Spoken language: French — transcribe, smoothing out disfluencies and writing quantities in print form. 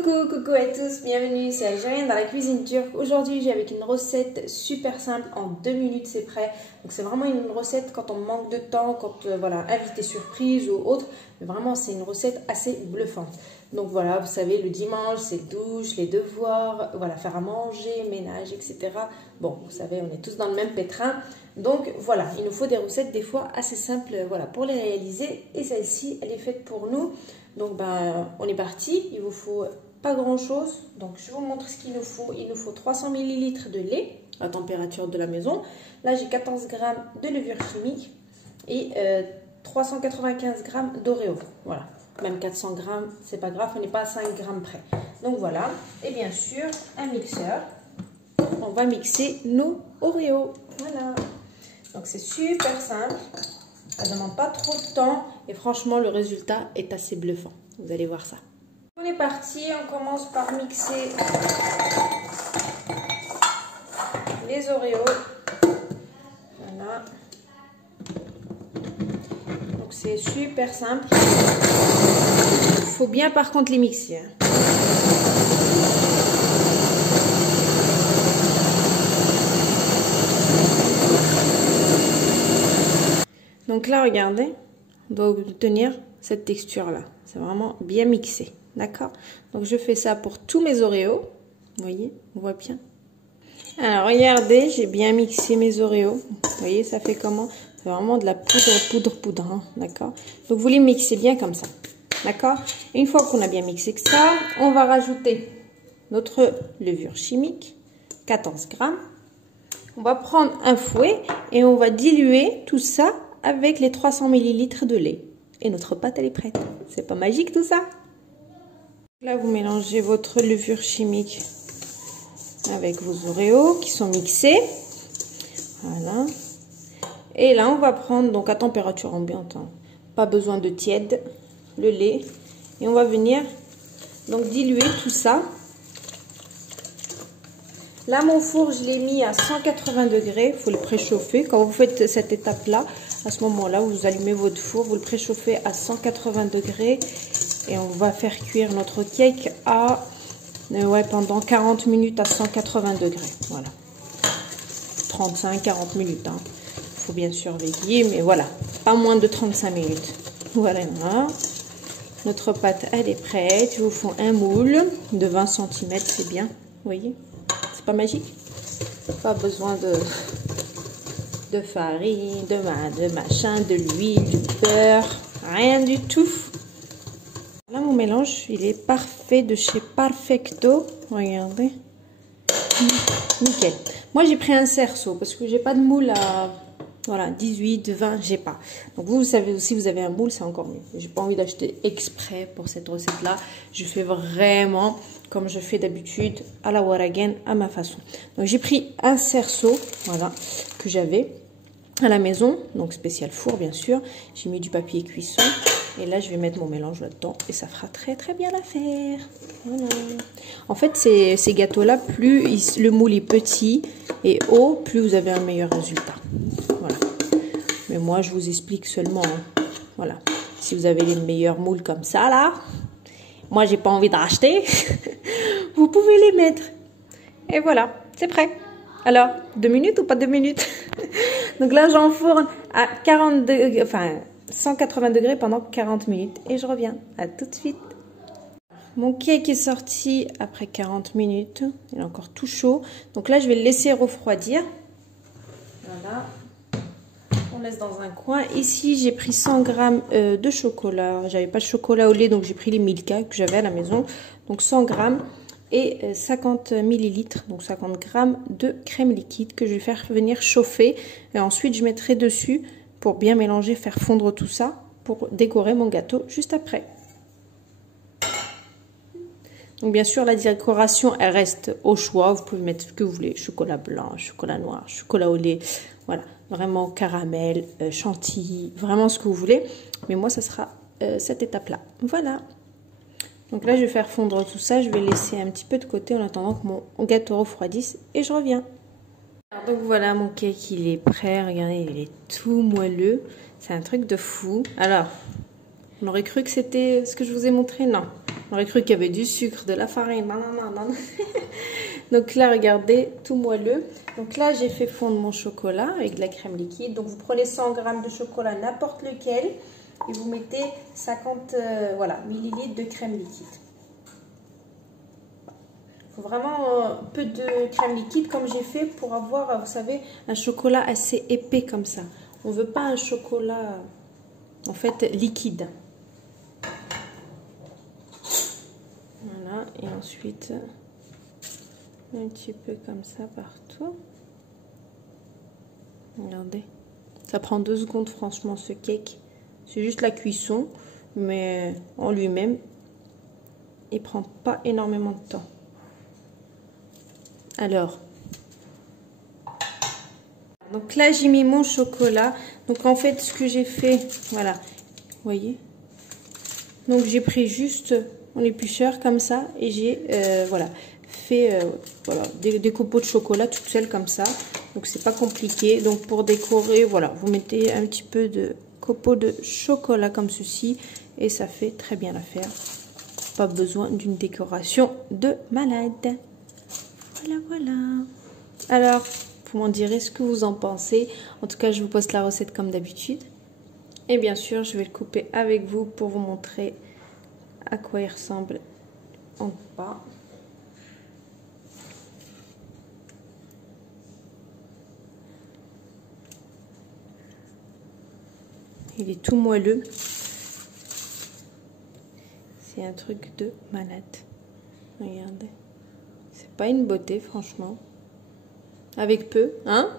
Coucou à tous, bienvenue, c'est Algérienne dans la cuisine turque. Aujourd'hui j'ai avec une recette super simple, en 2 minutes c'est prêt. Donc c'est vraiment une recette quand on manque de temps, quand voilà, invité surprise ou autre. Mais vraiment c'est une recette assez bluffante. Donc voilà, vous savez, le dimanche c'est douche, les devoirs, voilà, faire à manger, ménage, etc. Bon, vous savez, on est tous dans le même pétrin. Donc voilà, il nous faut des recettes des fois assez simples, voilà, pour les réaliser. Et celle-ci, elle est faite pour nous. Donc ben, on est parti, il vous faut pas grand chose. Donc je vous montre ce qu'il nous faut. Il nous faut 300 ml de lait à température de la maison. Là j'ai 14 g de levure chimique et 395 g d'Oreo. Voilà, même 400 g, c'est pas grave, on n'est pas à 5 g près. Donc voilà, et bien sûr un mixeur. On va mixer nos Oreos. Voilà, donc c'est super simple. Ça ne demande pas trop de temps et franchement le résultat est assez bluffant. Vous allez voir ça. On est parti, on commence par mixer les Oreos. Voilà. Donc c'est super simple. Il faut bien par contre les mixer. Donc là, regardez, on doit obtenir cette texture-là. C'est vraiment bien mixé, d'accord? Donc je fais ça pour tous mes Oreos. Vous voyez, on voit bien. Alors regardez, j'ai bien mixé mes Oreos. Vous voyez, ça fait comment? C'est vraiment de la poudre, hein, d'accord? Donc vous les mixez bien comme ça, d'accord? Une fois qu'on a bien mixé ça, on va rajouter notre levure chimique, 14 g. On va prendre un fouet et on va diluer tout ça avec les 300 ml de lait. Et notre pâte, elle est prête. C'est pas magique tout ça? Là, vous mélangez votre levure chimique avec vos Oreos qui sont mixés. Voilà. Et là, on va prendre, donc à température ambiante, hein, pas besoin de tiède, le lait. Et on va venir donc diluer tout ça. Là, mon four, je l'ai mis à 180 degrés. Il faut le préchauffer. Quand vous faites cette étape-là, à ce moment-là, vous allumez votre four, vous le préchauffez à 180 degrés. Et on va faire cuire notre cake à, pendant 40 minutes à 180 degrés. Voilà. 35-40 minutes. Hein. Il faut bien surveiller, mais voilà. Pas moins de 35 minutes. Voilà. Notre pâte, elle est prête. Je vous fais un moule de 20 cm, c'est bien. Vous voyez? Pas magique, pas besoin de farine, de machin, de l'huile, du beurre, rien du tout. Là mon mélange il est parfait de chez Perfecto, regardez, nickel. Moi j'ai pris un cerceau parce que j'ai pas de moule à 18, 20, j'ai pas. Donc vous savez, si vous avez un moule, c'est encore mieux. J'ai pas envie d'acheter exprès pour cette recette-là. Je fais vraiment comme je fais d'habitude à la Waragen, à ma façon. Donc j'ai pris un cerceau, voilà, que j'avais à la maison, donc spécial four bien sûr. J'ai mis du papier cuisson et là je vais mettre mon mélange là-dedans et ça fera très bien l'affaire. Voilà. En fait ces gâteaux-là, plus le moule est petit et haut, plus vous avez un meilleur résultat. Voilà. Mais moi je vous explique seulement, hein. Voilà. Si vous avez les meilleurs moules comme ça là, moi j'ai pas envie de racheter. Vous pouvez les mettre. Et voilà, c'est prêt. Alors, 2 minutes ou pas 2 minutes? Donc là, j'enfourne à 40 degrés, 180 degrés pendant 40 minutes. Et je reviens. À tout de suite. Mon cake est sorti après 40 minutes. Il est encore tout chaud. Donc là, je vais le laisser refroidir. Voilà. On laisse dans un coin. Ici, j'ai pris 100 g de chocolat. J'avais pas de chocolat au lait, donc j'ai pris les Milka que j'avais à la maison. Donc 100 g. Et 50 ml, donc 50 g de crème liquide que je vais faire venir chauffer. Et ensuite, je mettrai dessus pour bien mélanger, faire fondre tout ça pour décorer mon gâteau juste après. Donc bien sûr, la décoration, elle reste au choix. Vous pouvez mettre ce que vous voulez. Chocolat blanc, chocolat noir, chocolat au lait. Voilà, vraiment caramel, chantilly, vraiment ce que vous voulez. Mais moi, ça sera cette étape-là. Voilà. Donc là, je vais faire fondre tout ça. Je vais laisser un petit peu de côté en attendant que mon gâteau refroidisse. Et je reviens. Alors donc voilà, mon cake, il est prêt. Regardez, il est tout moelleux. C'est un truc de fou. Alors, on aurait cru que c'était ce que je vous ai montré. Non. On aurait cru qu'il y avait du sucre, de la farine. Non, non, non, non. Donc là, regardez, tout moelleux. Donc là, j'ai fait fondre mon chocolat avec de la crème liquide. Donc vous prenez 100 g de chocolat, n'importe lequel, et vous mettez 50 millilitres de crème liquide. Il faut vraiment peu de crème liquide comme j'ai fait pour avoir, vous savez, un chocolat assez épais comme ça. On ne veut pas un chocolat, en fait, liquide. Voilà, et ensuite, un petit peu comme ça partout. Regardez, ça prend 2 secondes franchement ce cake. C'est juste la cuisson, mais en lui-même, il prend pas énormément de temps. Alors, donc là j'ai mis mon chocolat. Donc en fait ce que j'ai fait, voilà, vous voyez. Donc j'ai pris juste mon éplucheur comme ça et j'ai voilà fait voilà des copeaux de chocolat toutes seules comme ça. Donc c'est pas compliqué. Donc pour décorer, voilà, vous mettez un petit peu de copeaux de chocolat comme ceci et ça fait très bien l'affaire. Pas besoin d'une décoration de malade. Voilà, voilà. Alors, vous m'en direz ce que vous en pensez. En tout cas, je vous poste la recette comme d'habitude. Et bien sûr, je vais le couper avec vous pour vous montrer à quoi il ressemble en bas. Il est tout moelleux. C'est un truc de malade. Regardez. C'est pas une beauté, franchement. Avec peu, hein?